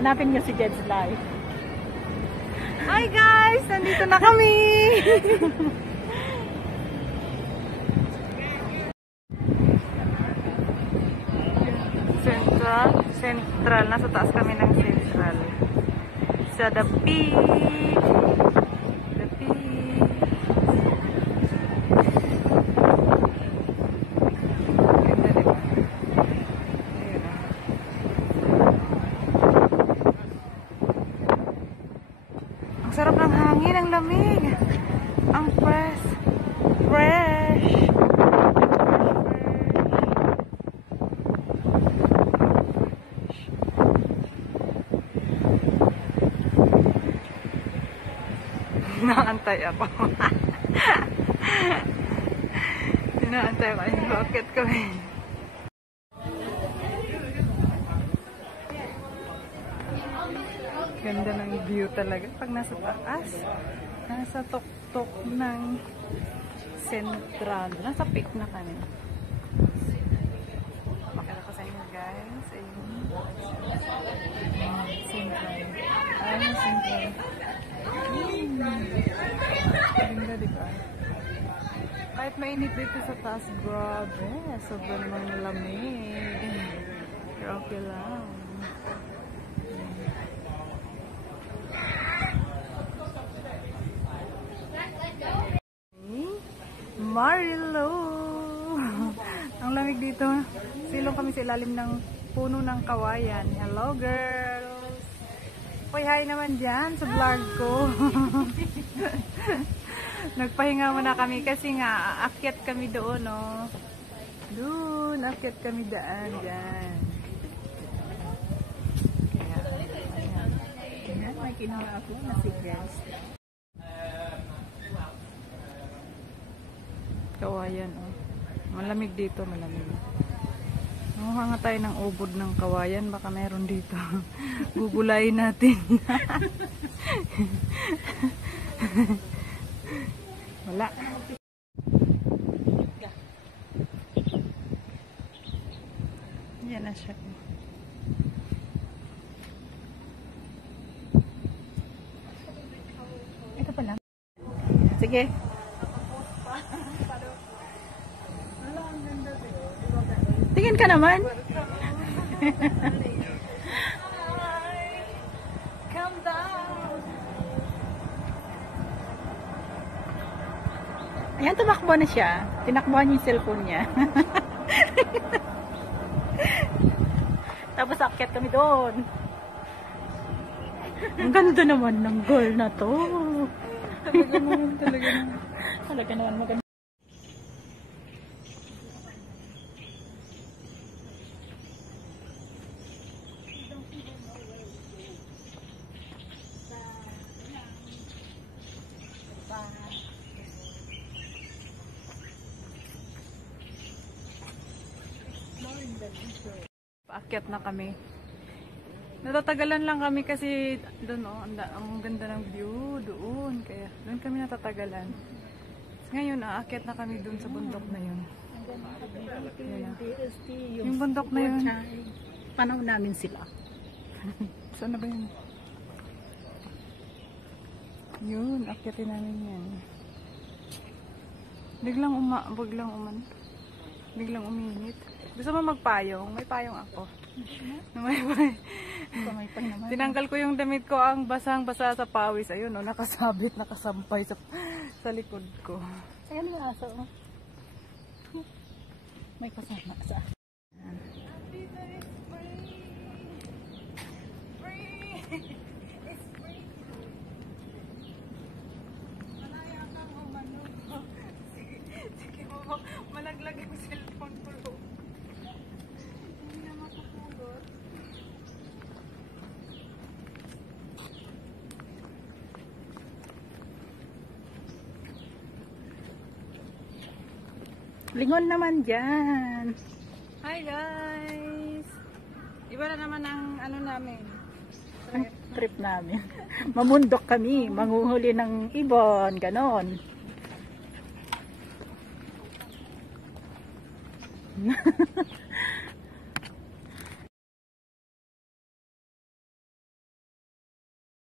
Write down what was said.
Hanapin niyo si Jed's Life. Hi guys! Nandito na kami! Central. Nasa taas kami ng Central. Sa The Peak. The Peak. Ganda, diba? Ayun, ang sarap ng hangin, ang lamig. Ang fresh. Naantay ako. Naantay ako. Ay, bakit kami? Ganda ng view talaga pag nasa taas. Nasa tuktok ng Central. Nasa peak na kami. Pakita ko sa inyo guys. Ayun. Central. Ayun, Central. Ganda, diba? Kahit mainit dito sa taas, grabe. Sobrang namang lamig. Pero okay lang. Marilo! Ang lamig dito. Silong kami sa ilalim ng puno ng kawayan. Hello girls! Uy, hi naman dyan sa vlog ko. Nagpahinga muna kami kasi nga aakyat kami doon, no? Doon, aakyat kami daan dyan. Kaya, ayan. Ayan, may kinuha ako na si guys. Kawayan, oh. Malamig dito, malamig. Nanguha nga tayo ng ubod ng kawayan, baka meron dito. Gugulayin natin. Wala. Yan na siya. Ito pa lang. Sige. Tingin ka naman. Calm down. Ayan, tumakbo na siya. Tinakbuhan niya yung cellphone niya. Tapos akyat kami doon. Ang ganda naman ng girl na to. Talaga naman maganda. Paakyat na kami. Natatagalan lang kami kasi doon, oh, ang ganda ng view doon, kaya doon kami natatagalan. Ngayon aakyat na kami doon sa bundok na yun. Yung bundok na yun, panahon namin sila. Saan na ba yun? Yun, akyatin namin yan. Biglang uminit. Gusto mo magpayong? May payong ako. Tinanggal ko yung damit ko, ang basang-basa sa pawis. Ayun, oh, nakasabit, nakasampay sa likod ko. Ayan yung aso. Oh. May kasama sa akin. Malaglag yung cellphone ko. Hindi na makapulot. Lingon naman dyan. Hi guys! Iba na naman ang ano namin. Trip namin. Mamundok kami. Manguhuli ng ibon. Ganon.